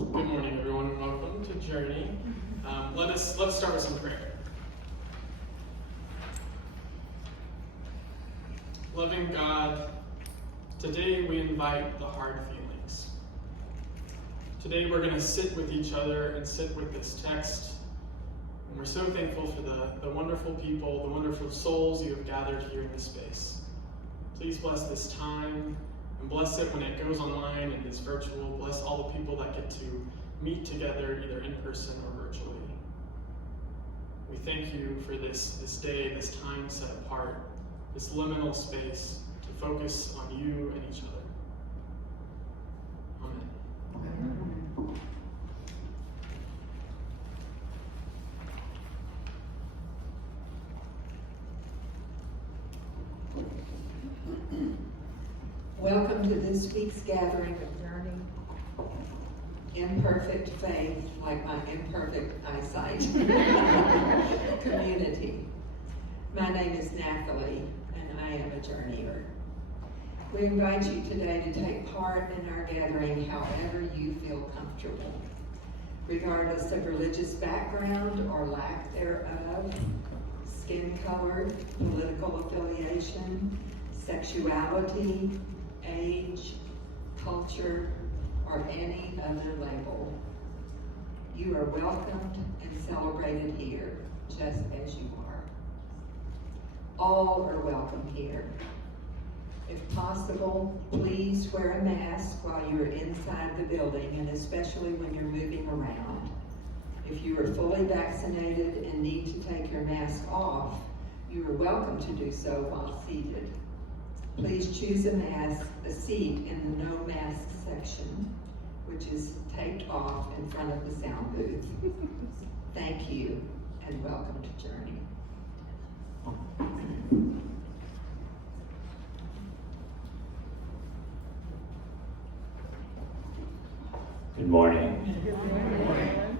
Good morning, everyone, and welcome to Journey. Let's start with some prayer. Loving God, today we invite the hard feelings. Today we're going to sit with each other and sit with this text. And we're so thankful for the wonderful people, the wonderful souls you have gathered here in this space. Please bless this time and bless it when it goes online and is virtual. Bless all the people that get to meet together either in person or virtually. We thank you for this day, this time set apart, this liminal space to focus on you and each other. Amen. Welcome to this week's gathering of Journey Imperfect Faith, like my imperfect eyesight, community. My name is Natalie, and I am a journeyer. We invite you today to take part in our gathering however you feel comfortable, regardless of religious background or lack thereof, skin color, political affiliation, sexuality, age, culture, or any other label. You are welcomed and celebrated here, just as you are. All are welcome here. If possible, please wear a mask while you are inside the building, and especially when you're moving around. If you are fully vaccinated and need to take your mask off, you are welcome to do so while seated. Please choose a seat in the no mask section, which is taped off in front of the sound booth. Thank you, and welcome to Journey. Good morning. Good morning.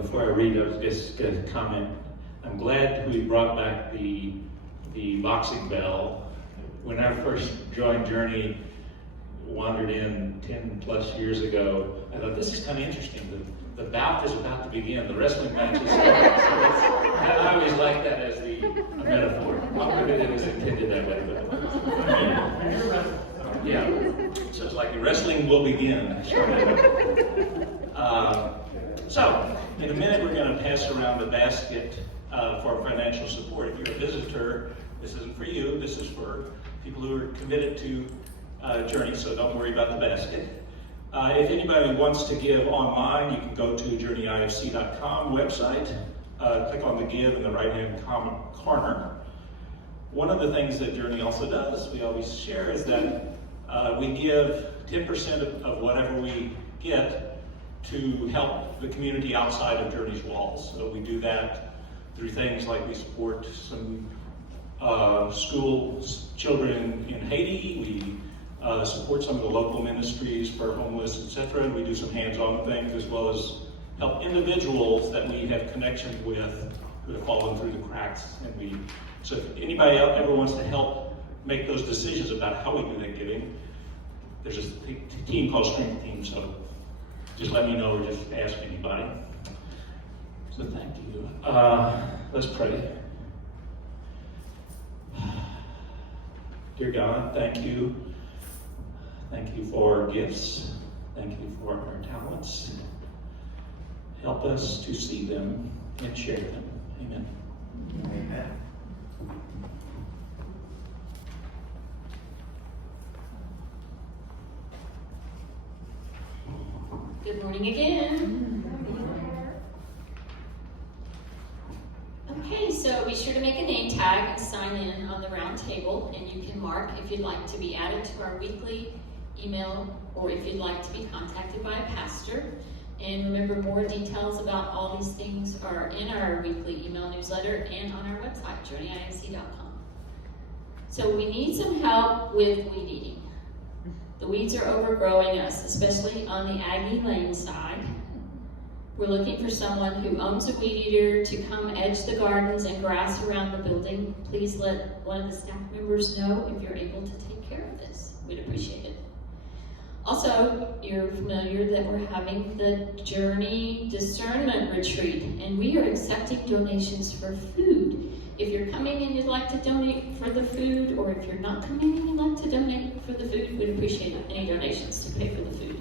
Before I read, I was just going to comment. I'm glad we brought back the boxing bell. When I first joined Journey, wandered in 10 plus years ago, I thought, this is kind of interesting. The bout is about to begin. The wrestling match is starting. I always like that as the metaphor. Not that it was intended that way, but yeah. So it's like the wrestling will begin. So in a minute, we're going to pass around the basket for financial support. If you're a visitor, this isn't for you. This is for people who are committed to Journey, so don't worry about the basket. If anybody wants to give online, you can go to journeyifc.com website, click on the Give in the right-hand corner. One of the things that Journey also does, we always share, is that we give 10% of whatever we get to help the community outside of Journey's walls. So we do that through things like we support some school children in Haiti. We support some of the local ministries for homeless, etc. And we do some hands-on things, as well as help individuals that we have connection with who have fallen through the cracks. And so if anybody out ever wants to help make those decisions about how we do that giving, there's a team called Strength Team, so just let me know or just ask anybody. So thank you. Let's pray. Dear God, thank you. Thank you for our gifts. Thank you for our talents. Help us to see them and share them. Amen. Amen. Good morning again. Okay, so be sure to make a name tag and sign in on the round table, and you can mark if you'd like to be added to our weekly email or if you'd like to be contacted by a pastor. And remember, more details about all these things are in our weekly email newsletter and on our website, journeyifc.com. So we need some help with weed eating. The weeds are overgrowing us, especially on the Agony Lane side. We're looking for someone who owns a weed eater to come edge the gardens and grass around the building. Please let one of the staff members know if you're able to take care of this. We'd appreciate it. Also, you're familiar that we're having the Journey Discernment Retreat, and we are accepting donations for food. If you're coming and you'd like to donate for the food, or if you're not coming and you'd like to donate for the food, we'd appreciate any donations to pay for the food.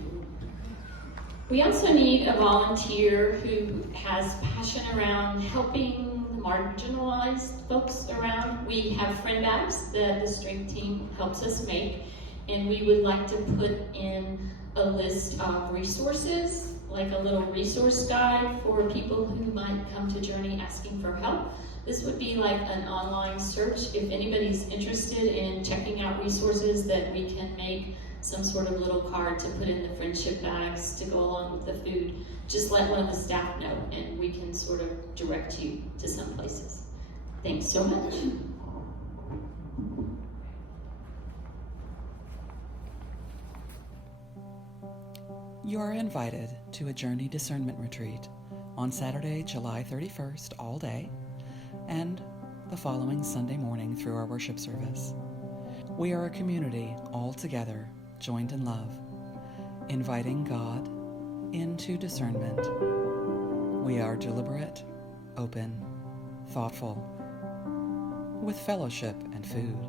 We also need a volunteer who has passion around helping the marginalized folks around. We have friend bags that the strength team helps us make, and we would like to put in a list of resources, like a little resource guide for people who might come to Journey asking for help. This would be like an online search. If anybody's interested in checking out resources, that we can make some sort of little card to put in the friendship bags to go along with the food. Just let one of the staff know, and we can sort of direct you to some places. Thanks so much. You are invited to a Journey Discernment Retreat on Saturday, July 31st, all day, and the following Sunday morning through our worship service. We are a community all together, joined in love, inviting God into discernment. We are deliberate, open, thoughtful, with fellowship and food.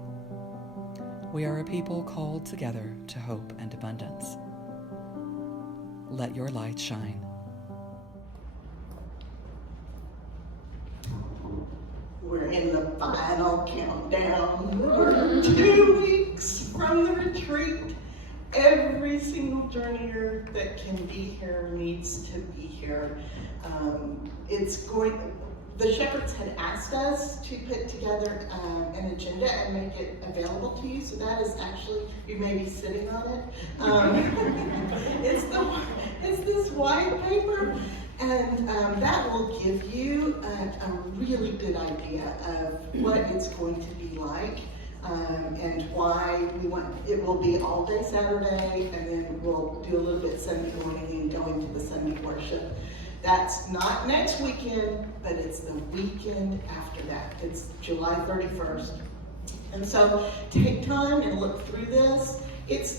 We are a people called together to hope and abundance. Let your light shine. We're in the final countdown. We're 2 weeks from the retreat. Every single journeyer that can be here needs to be here. The shepherds had asked us to put together an agenda and make it available to you, so that is actually, you may be sitting on it. It's this white paper, and that will give you a really good idea of what it's going to be like, and why it will be all day Saturday, and then we'll do a little bit Sunday morning and go into the Sunday worship. That's not next weekend, but it's the weekend after that. It's July 31st. And so take time and look through this.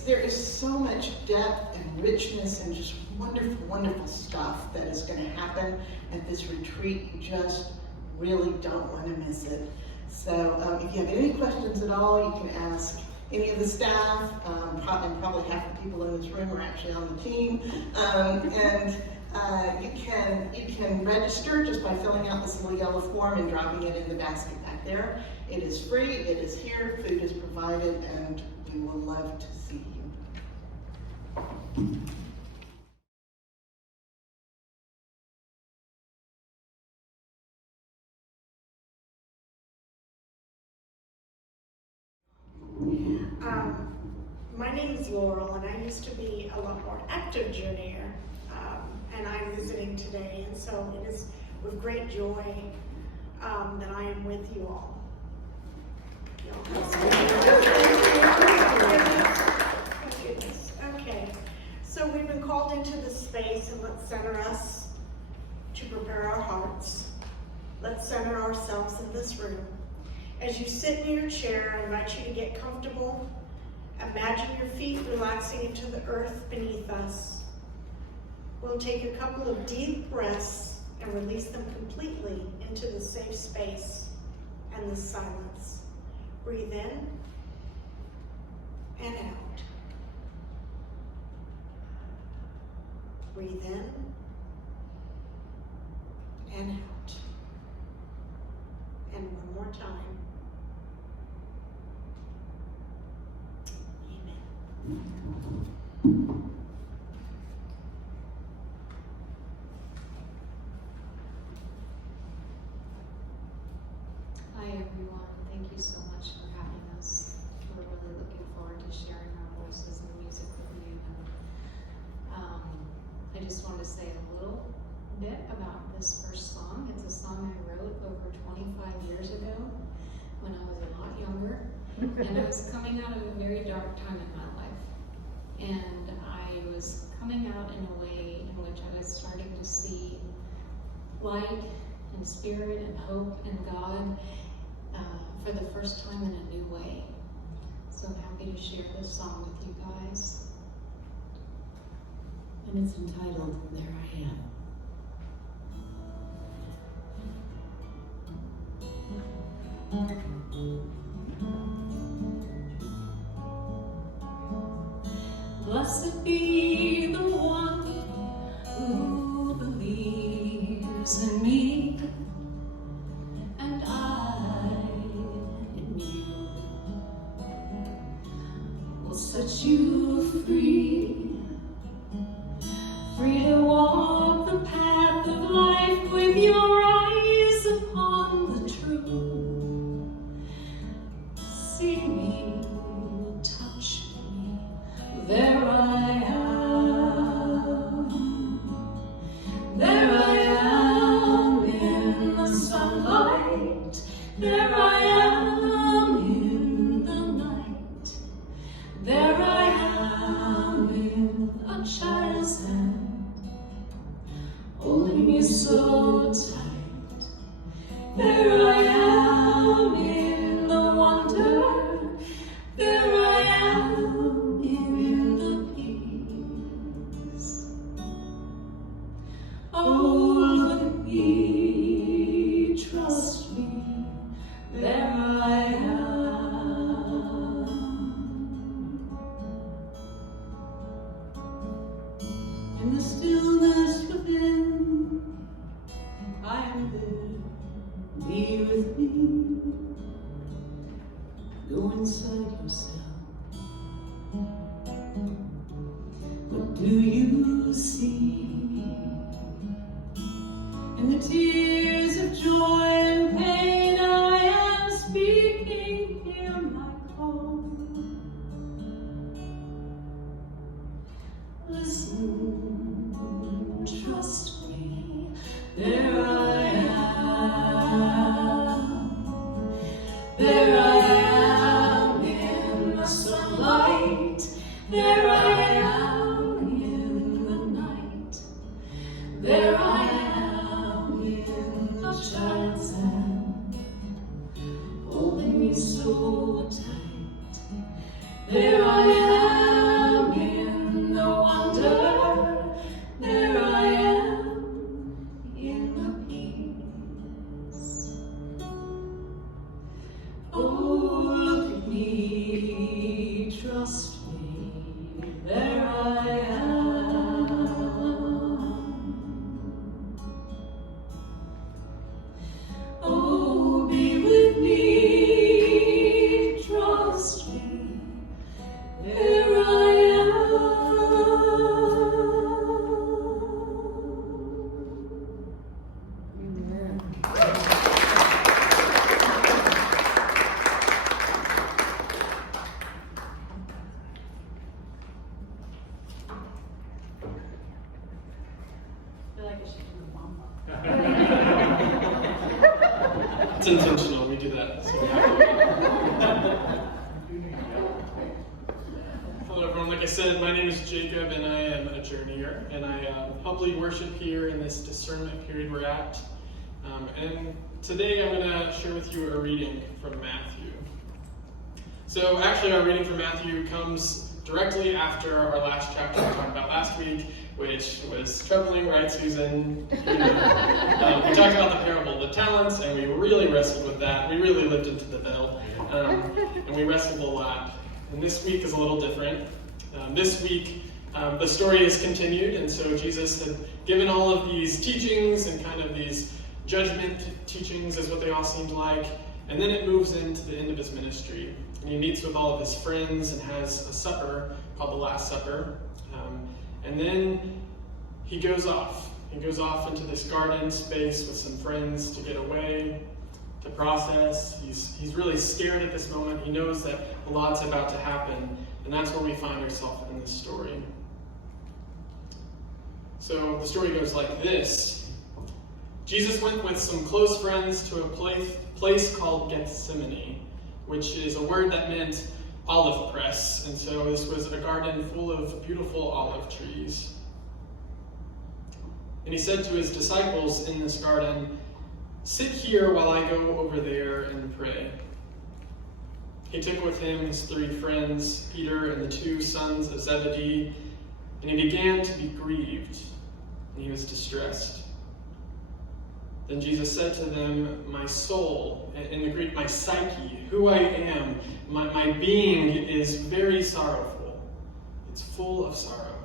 There is so much depth and richness and just wonderful, wonderful stuff that is going to happen at this retreat. You just really don't want to miss it. So if you have any questions at all, you can ask any of the staff, and probably half the people in this room are actually on the team. You can register just by filling out this little yellow form and dropping it in the basket back there. It is free, it is here, food is provided, and we will love to see you. My name is Laurel, and I used to be a lot more active journeyer, and I'm visiting today, and so it is with great joy that I am with you all. Okay, so we've been called into this space, and let's center us to prepare our hearts. Let's center ourselves in this room. As you sit in your chair, I invite you to get comfortable. Imagine your feet relaxing into the earth beneath us. We'll take a couple of deep breaths and release them completely into the safe space and the silence. Breathe in and out. Breathe in and out. And one more time. Hi everyone, thank you so much for having us. We're really looking forward to sharing our voices and music with you. I just wanted to say a little bit about this first song. It's a song I wrote over 25 years ago when I was a lot younger, and I was coming out of a very dark time in my life. And I was coming out in a way in which I was starting to see light and spirit and hope and God for the first time in a new way. So I'm happy to share this song with you guys. and it's entitled There I Am. Blessed be the one who believes in me, and I in you. Will set you free, free to walk the path of life with your eyes upon the truth. See me, touch me, there I am. There I am in the sunlight. There I am in the night. There I am in a child's hand, holding me so tight. There I am in the wonder. There I am in the peace. Oh, look at me, trust me, there I am. In the stillness within, I am there, be with me. Go inside yourself. What do you see? In the tears of joy and pain, I am speaking, hear my call. Listen, trust me, there I am. There I am in the sunlight. There I am in the night. There I am in a child's hand, holding me so tight. There I am in the wonder. There I am in the peace. Oh, look at me, trust me, there I am. Oh, be with me, trust me, there I am. I feel like I should do the mama. It's intentional, we do that. So we have to. Hello everyone, like I said, my name is Jacob and I am a journeyer, and I help lead worship here in this discernment period we're at. And today I'm going to share with you a reading from Matthew. So actually our reading from Matthew comes directly after our last chapter we talked about last week, which was troubling, right, Susan? We talked about the parable of the talents, and we really wrestled with that. We really lived into the veil, and we wrestled a lot. And this week is a little different. This week, the story is continued, and so Jesus had given all of these teachings and kind of these judgment teachings is what they all seemed like, and then it moves into the end of his ministry. And he meets with all of his friends and has a supper called the Last Supper. And then he goes off. He goes off into this garden space with some friends to get away, to process. He's really scared at this moment. He knows that a lot's about to happen, and that's where we find ourselves in this story. So the story goes like this. Jesus went with some close friends to a place called Gethsemane, which is a word that meant olive press, and so this was a garden full of beautiful olive trees. And he said to his disciples in this garden, "Sit here while I go over there and pray." He took with him his 3 friends, Peter and the 2 sons of Zebedee, And he began to be grieved, and he was distressed. Then Jesus said to them, my soul, in the Greek, my psyche, who I am, my being is very sorrowful. It's full of sorrow,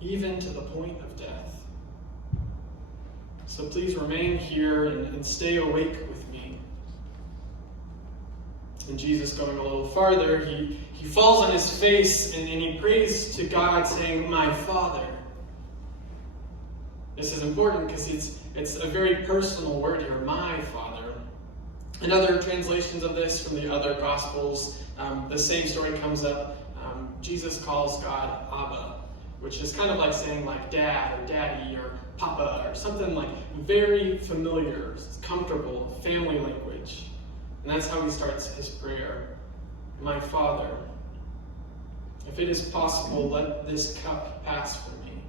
even to the point of death. So please remain here and stay awake with me. And Jesus, going a little farther, he falls on his face and he prays to God, saying, my Father. This is important because it's a very personal word here, my Father. In other translations of this from the other Gospels, the same story comes up. Jesus calls God Abba, which is kind of like saying like dad or daddy or papa or something like very familiar, comfortable, family language. And that's how he starts his prayer. My Father, if it is possible, let this cup pass from me.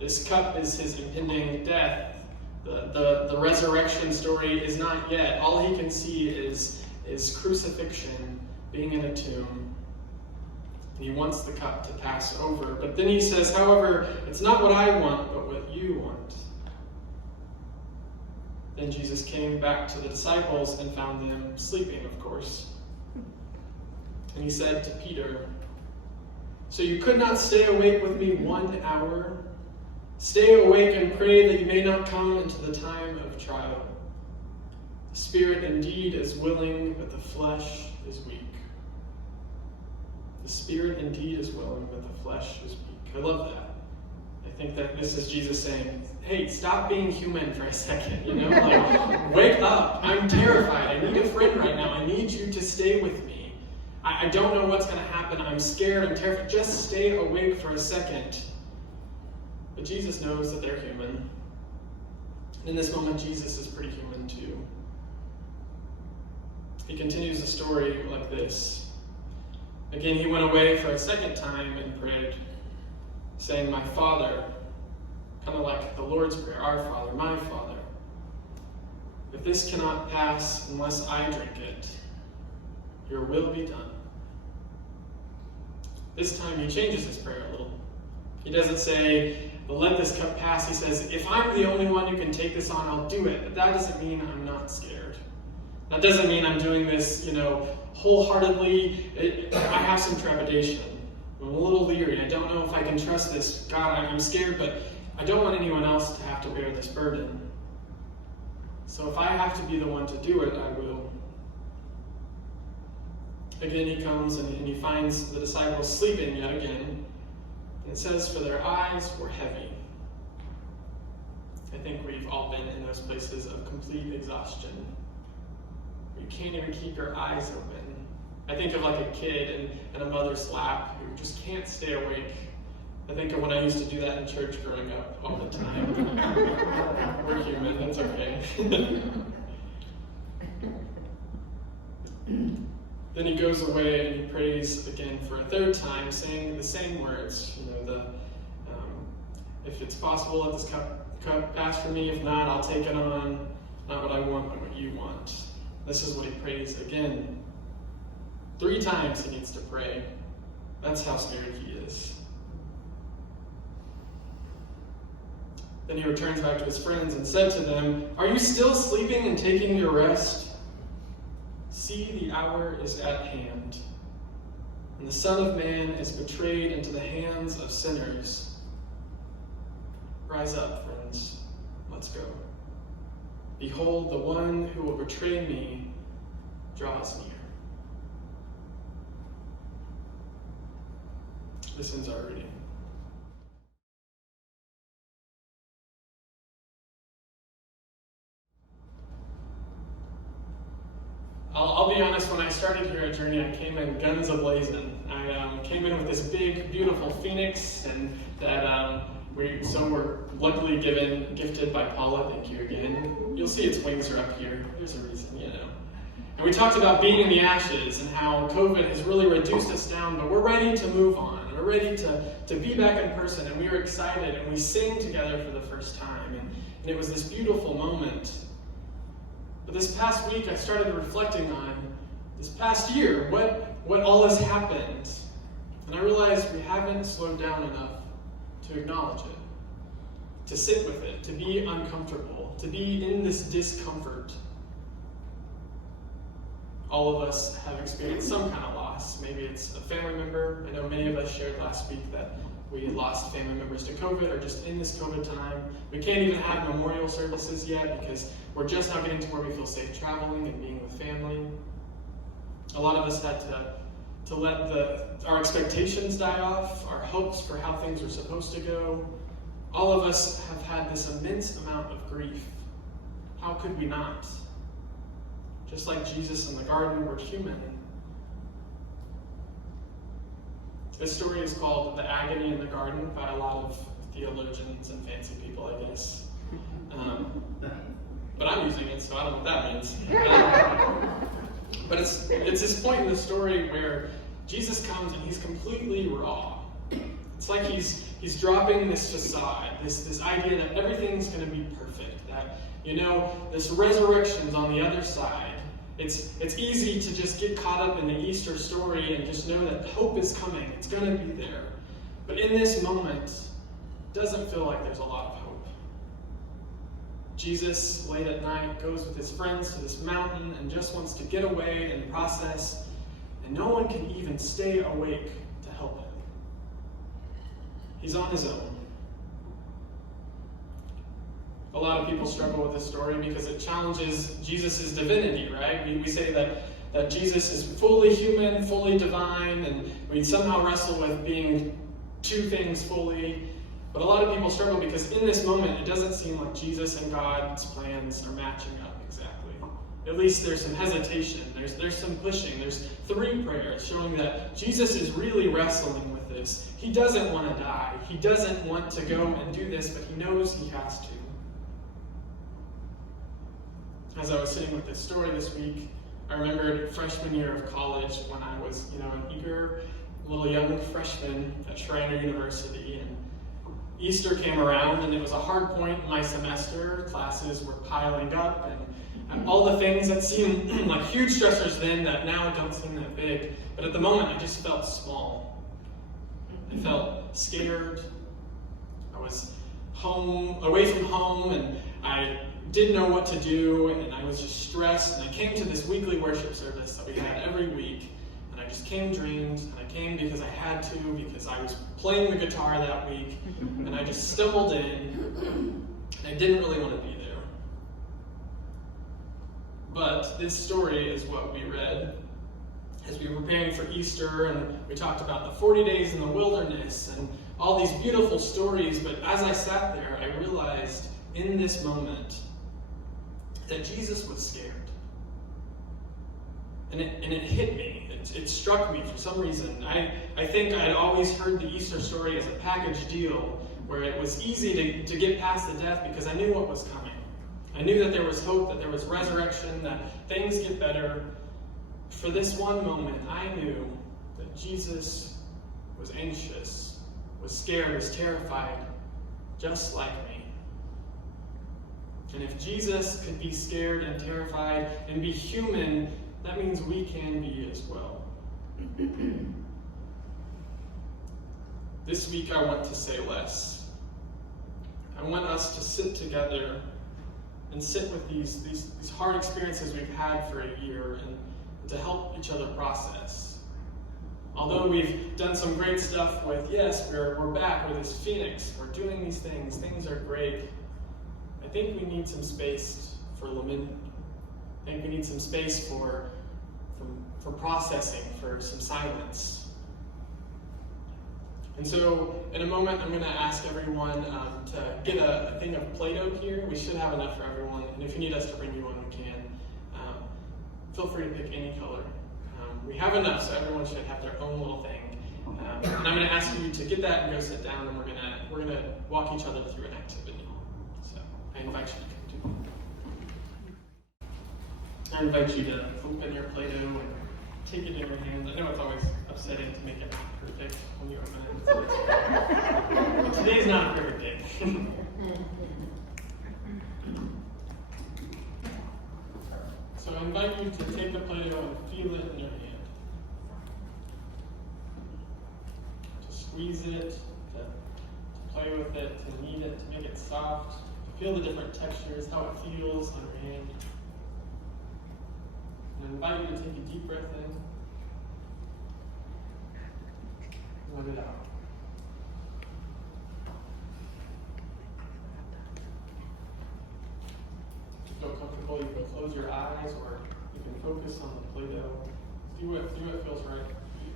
This cup is his impending death. The resurrection story is not yet. All he can see is crucifixion, being in a tomb. And he wants the cup to pass over. But then he says, however, it's not what I want, but what you want. Then Jesus came back to the disciples and found them sleeping, of course. And he said to Peter, so you could not stay awake with me 1 hour? Stay awake and pray that you may not come into the time of trial. The spirit indeed is willing, but the flesh is weak. The spirit indeed is willing, but the flesh is weak. I love that. I think that this is Jesus saying, hey, stop being human for a second, Like, wake up. I'm terrified. I need a friend right now. I need you to stay with me. I don't know what's going to happen. I'm scared. I'm terrified. Just stay awake for a second. But Jesus knows that they're human. In this moment, Jesus is pretty human too. He continues the story like this. Again, he went away for a second time and prayed, saying, my Father, kind of like the Lord's Prayer, our Father, my Father, if this cannot pass unless I drink it, your will be done. This time he changes his prayer a little. He doesn't say, but let this cup pass. He says, if I'm the only one who can take this on, I'll do it. But that doesn't mean I'm not scared. That doesn't mean I'm doing this, wholeheartedly. I have some trepidation. I'm a little leery. I don't know if I can trust this. God, I'm scared, but I don't want anyone else to have to bear this burden. So if I have to be the one to do it, I will. Again, he comes and he finds the disciples sleeping yet again. And it says, for their eyes were heavy. I think we've all been in those places of complete exhaustion. You can't even keep your eyes open. I think of like a kid in a mother's lap who just can't stay awake. I think of when I used to do that in church growing up all the time. We're human, that's okay. Then he goes away and he prays again for a third time, saying the same words. If it's possible, let this cup pass from me. If not, I'll take it on. Not what I want, but what you want. This is what he prays again. 3 times he needs to pray. That's how scared he is. Then he returns back to his friends and said to them, are you still sleeping and taking your rest? See, the hour is at hand, and the Son of Man is betrayed into the hands of sinners. Rise up, friends. Let's go. Behold, the one who will betray me draws near. This ends our reading. I'll be honest, when I started here at Journey, I came in guns a-blazing. I came in with this big, beautiful phoenix, and that we're luckily gifted by Paula. Thank you again. You'll see its wings are up here. There's a reason, And we talked about being in the ashes and how COVID has really reduced us down, but we're ready to move on. We're ready to be back in person, and we were excited, and we sang together for the first time, and it was this beautiful moment. But this past week, I started reflecting on this past year, what all has happened. And I realized we haven't slowed down enough to acknowledge it, to sit with it, to be uncomfortable, to be in this discomfort. All of us have experienced some kind of loss. Maybe it's a family member. I know many of us shared last week that we lost family members to COVID, or just in this COVID time. We can't even have memorial services yet because we're just now getting to where we feel safe traveling and being with family. A lot of us had to let our expectations die off, our hopes for how things were supposed to go. All of us have had this immense amount of grief. How could we not? Just like Jesus in the garden, we're human. This story is called The Agony in the Garden by a lot of theologians and fancy people, I guess. But I'm using it, so I don't know what that means. But it's this point in the story where Jesus comes and he's completely raw. It's like he's dropping this facade, this idea that everything's going to be perfect, that, this resurrection's on the other side. It's easy to just get caught up in the Easter story and just know that hope is coming. It's going to be there. But in this moment, it doesn't feel like there's a lot of hope. Jesus, late at night, goes with his friends to this mountain and just wants to get away and process, and no one can even stay awake to help him. He's on his own. A lot of people struggle with this story because it challenges Jesus' divinity, right? We say that Jesus is fully human, fully divine, and we somehow wrestle with being two things fully. But a lot of people struggle because in this moment, it doesn't seem like Jesus and God's plans are matching up exactly. At least there's some hesitation, there's some pushing. There's 3 prayers showing that Jesus is really wrestling with this. He doesn't want to die. He doesn't want to go and do this, but he knows he has to. As I was sitting with this story this week, I remembered freshman year of college when I was, an eager little young freshman at Shriner University, and Easter came around and it was a hard point in my semester. Classes were piling up and all the things that seemed like huge stressors then that now don't seem that big. But at the moment, I just felt small. I felt scared. I was away from home, and I didn't know what to do, and I was just stressed. And I came to this weekly worship service that we had every week, and I just came drained. And I came because I had to, because I was playing the guitar that week, and I just stumbled in, and I didn't really want to be there. But this story is what we read as we were preparing for Easter, and we talked about the 40 days in the wilderness and all these beautiful stories. But as I sat there, I realized in this moment that Jesus was scared. And it hit me. It struck me for some reason. I think I'd always heard the Easter story as a package deal where it was easy to get past the death because I knew what was coming. I knew that there was hope, that there was resurrection, that things get better. For this one moment, I knew that Jesus was anxious, was scared, was terrified, just like me. And if Jesus could be scared and terrified and be human, that means we can be as well. This week I want to say less. I want us to sit together and sit with these hard experiences we've had for a year and to help each other process. Although we've done some great stuff with, yes, we're back, we're this phoenix, we're doing these things are great. I think we need some space for lament. I think we need some space for processing, for some silence. And so, in a moment, I'm going to ask everyone to get a thing of Play-Doh here. We should have enough for everyone, and if you need us to bring you one, we can. Feel free to pick any color. We have enough, so everyone should have their own little thing. And I'm going to ask you to get that and go sit down, and we're going to walk each other through an activity. So, I invite you to come too. I invite you to open your Play-Doh and take it in your hands. I know it's always upsetting to make it not perfect when you open it. But today's not a perfect day. So I invite you to take the Play-Doh and feel it in your hand. squeeze it, to play with it, to knead it, to make it soft, to feel the different textures, how it feels on your hand. And I invite you to take a deep breath in. Let it out. If you feel comfortable, you can close your eyes or you can focus on the Play-Doh. See what feels right for you.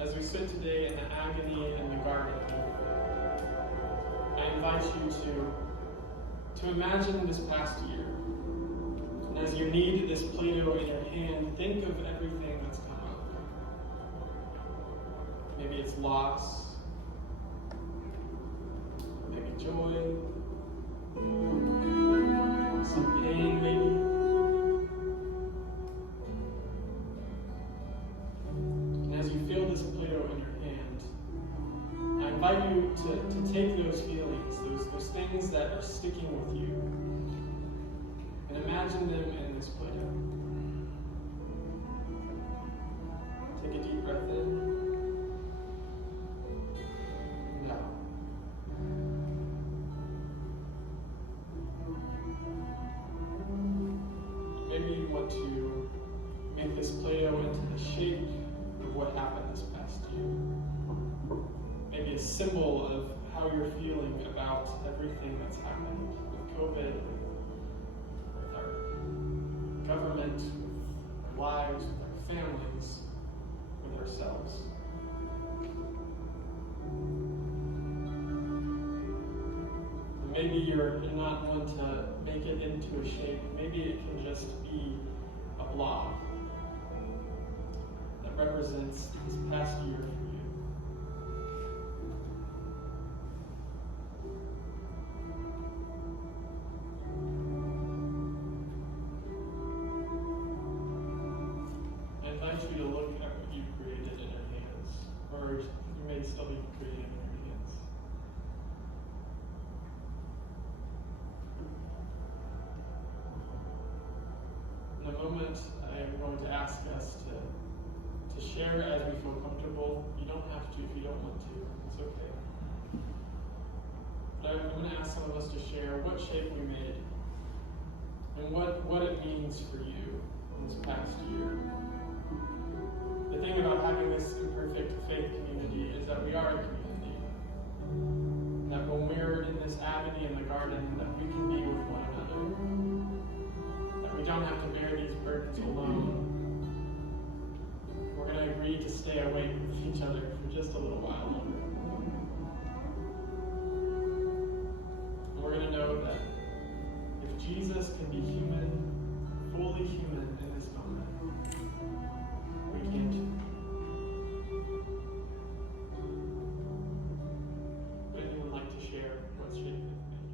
As we sit today in the agony in the garden, I invite you to imagine this past year. And as you knead this Play-Doh in your hand, think of everything that's come up. Maybe it's loss, maybe joy, some pain maybe. And as you feel this Play-Doh in your hand, I invite you to take those feelings, those things that are sticking with you, and imagine them in this Play-Doh. Take a deep breath in. And out. Maybe you want to make this Play-Doh into the shape of what happened this past year. Maybe a symbol of how you're feeling about everything that's happened with COVID, with our government, with our lives, with our families, with ourselves. And maybe you're not one to make it into a shape. Maybe it can just be a blob that represents this past year for you. I invite you to look at what you created in your hands, or you may still be creating in your hands. In a moment, I am going to ask us to share as we feel comfortable. You don't have to if you don't want to. It's okay. But I'm going to ask some of us to share what shape we made and what it means for you in this past year. The thing about having this imperfect faith community is that we are a community. That when we're in this agony in the garden, that we can be with one another. That we don't have to bear these burdens alone. We're going to agree to stay awake with each other for just a little while longer. And we're going to know that if Jesus can be human, fully human in this moment, we can too. Would anyone like to share what shape they've made?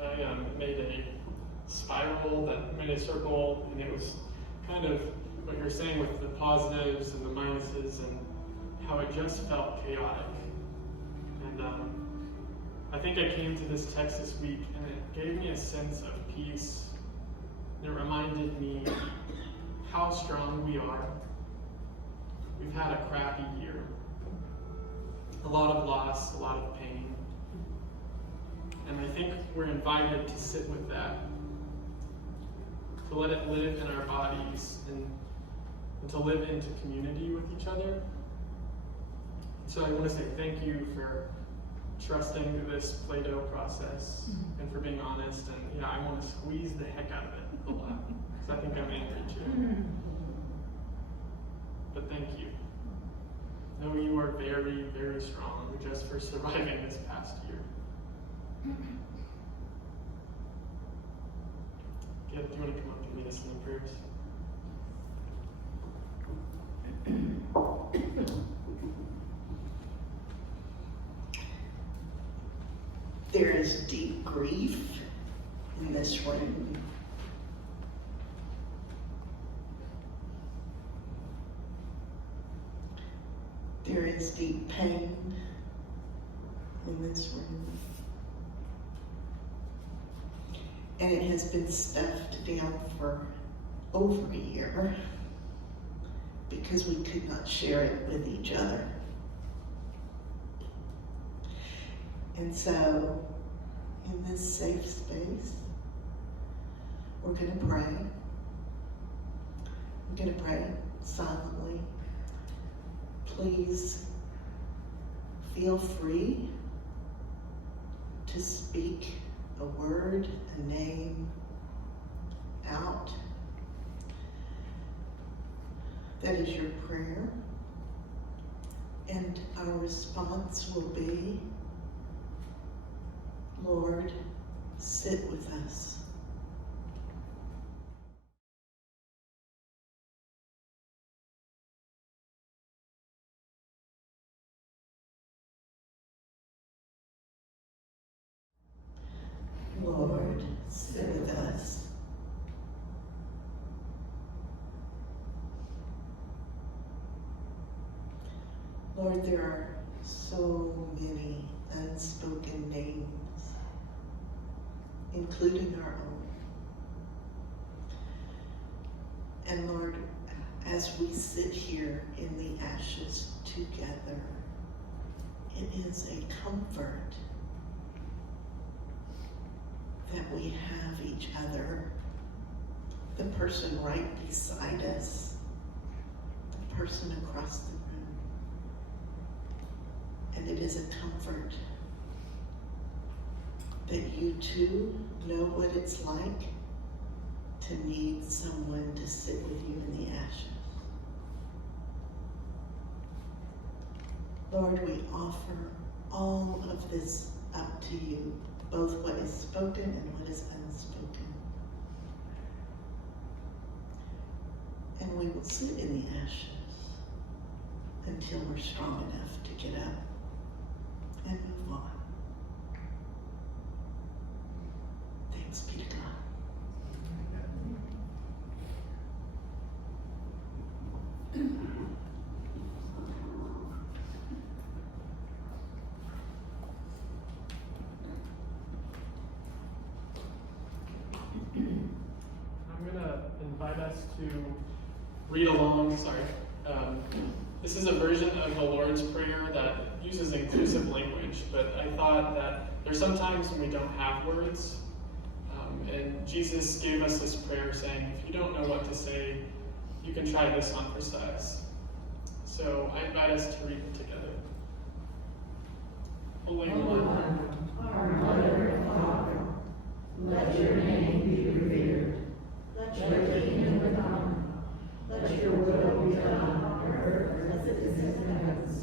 I made a spiral that made a circle, and it was kind of what you're saying with the positives and the minuses and how it just felt chaotic. And I think I came to this text this week, and it gave me a sense of peace. It reminded me how strong we are. We've had a crappy year. A lot of loss, a lot of pain. And I think we're invited to sit with that, to let it live in our bodies, and to live into community with each other. So I want to say thank you for trusting this Play-Doh process and for being honest. And yeah, I want to squeeze the heck out of it a lot because I think I'm angry too. But thank you. Know you are very, very strong just for surviving this past year. Geth, do you want to come up and lead us in the prayers? There is deep grief in this room. There is deep pain in this room. And it has been stuffed down for over a year because we could not share it with each other. And so, in this safe space, we're going to pray. We're going to pray silently. Please feel free to speak a word, a name out. That is your prayer. And our response will be, Lord, sit with us. Lord, sit with us. Lord, there are so many unspoken names, including our own. And Lord, as we sit here in the ashes together, it is a comfort that we have each other, the person right beside us, the person across the room. And it is a comfort that you too know what it's like to need someone to sit with you in the ashes. Lord, we offer all of this up to you, both what is spoken and what is unspoken. And we will sit in the ashes until we're strong enough to get up and move on. Thanks be to God. I'm going to invite us to read along, this is a version of the Lord's Prayer that uses inclusive language, but I thought that there's some times when we don't have words, and Jesus gave us this prayer saying, if you don't know what to say, you can try this on for size. So I invite us to read it together. Holy One, our Mother and Father, let your name be revered. Let your kingdom come. Let your will be done on earth as it is in the heavens.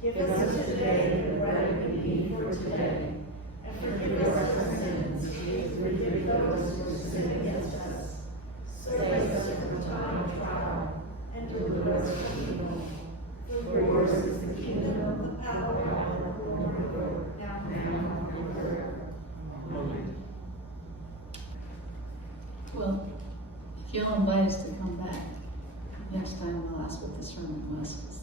Give us today the bread we need for today, and forgive us our sins as we forgive those who sin against us. Save us from the time of trial, and deliver us from evil. For yours is the kingdom, the power, and the glory, now and forever. Amen. Well, if y'all invite us to come back, next time we'll ask what the sermon was.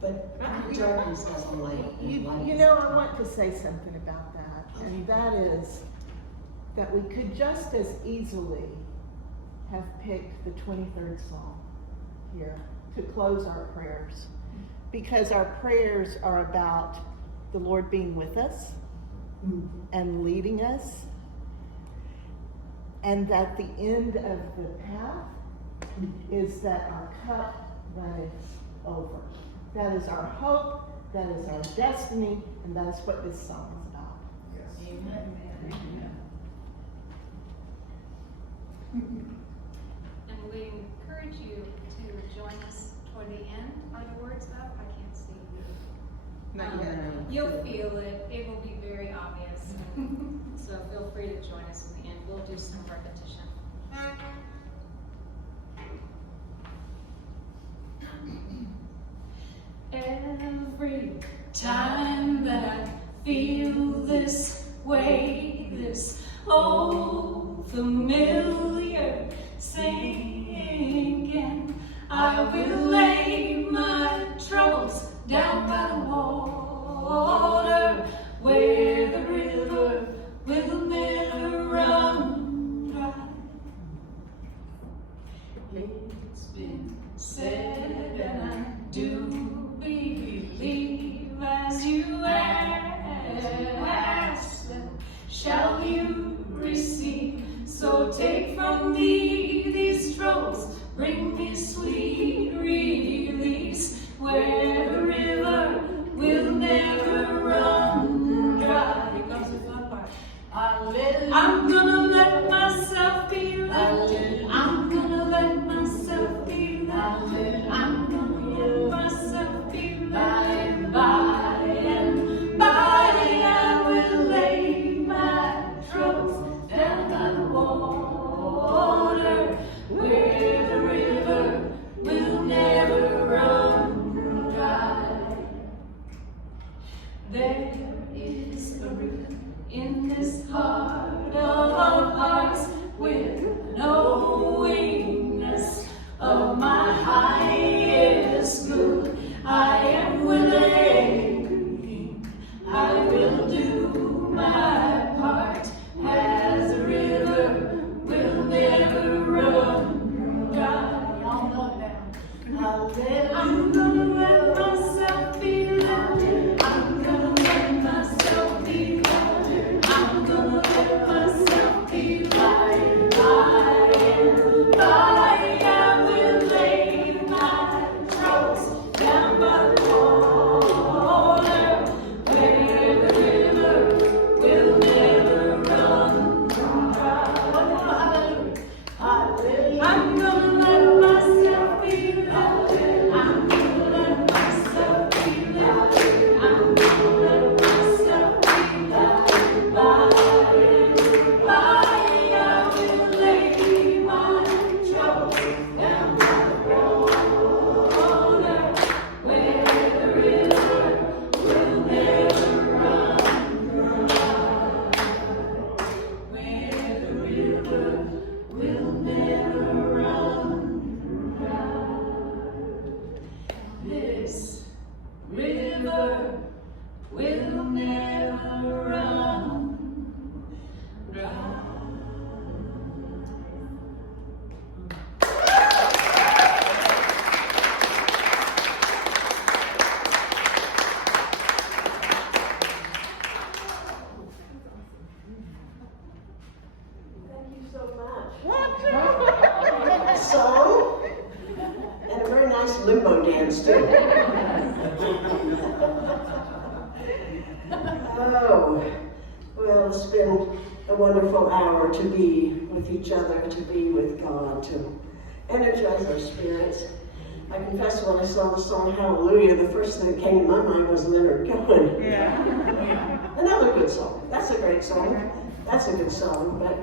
But darkness has a light, and light. You know, I want to say something about that, and that is that we could just as easily have picked the 23rd Psalm here to close our prayers, because our prayers are about the Lord being with us and leading us, and that the end of the path is that our cup runneth over. That is our hope, that is our destiny, and that is what this song is about. Yes. Amen. And we encourage you to join us toward the end. Are the words up? I can't see you. You'll feel it. It will be very obvious. So feel free to join us in the end. We'll do some repetition. Every time that I feel this way, this old familiar sinking, I will lay my troubles down by the water, where the river will never run dry. It's been said, and I do believe, as you ask, shall you receive? So take from me these troubles, bring me sweet release, where the river will never run dry. Here comes the fun part. I'm gonna let myself be lifted. I'm gonna let myself be lifted. I'm gonna let myself be lifted. By and by I will lay my troubles down by the water, where the river will never run dry. There is a river in this heart of hearts, with no weakness of my highest good. I am willing, I will do my part, as the river will never run dry. Y'all know that. I'm gonna let myself be lifted. I'm gonna let myself be lifted. I'm gonna let myself be lifted. By and by I will lay my troubles down by the water, where the river will never run dry. Hallelujah. I'm gonna let myself be lifted. I'm gonna let myself be lifted. I'm gonna let myself be lifted. By and by I will lay my troubles down by the water, where the river will never run dry. Where the river will never run dry. This river will never run dry. Thank you so much. Song, and a very nice limbo dance too. Oh, well, it's been a wonderful hour to be with each other, to be with God, to energize our spirits. I confess, when I saw the song Hallelujah, the first thing that came to my mind was Leonard Cohen. Yeah. Another good song. That's a great song. That's a good song, but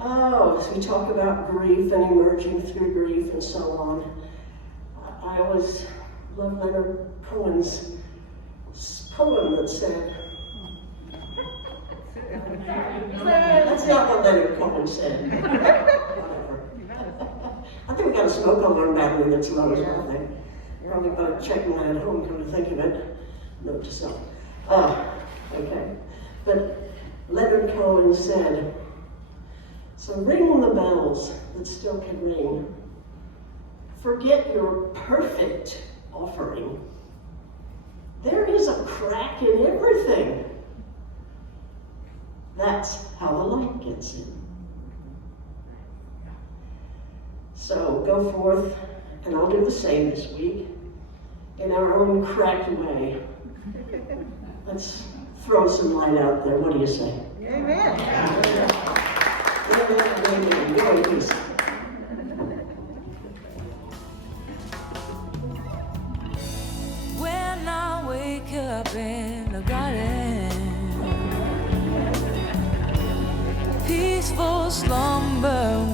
as we talk about grief and emerging through grief and so on, I always love Leonard Cohen's poem that said, that's not what Leonard Cohen said. Whatever. I think we got a smoke alarm battery that's low as well. They probably better checking that at home, come to think of it. Note to self. Okay. But Leonard Cohen said, so ring the bells that still can ring. Forget your perfect offering. There is a crack in everything. That's how the light gets in. So go forth, and I'll do the same this week, in our own cracked way. Let's throw some light out there. What do you say? Amen. Amen. Amen. Go in peace. When I wake up in the garden, peaceful slumber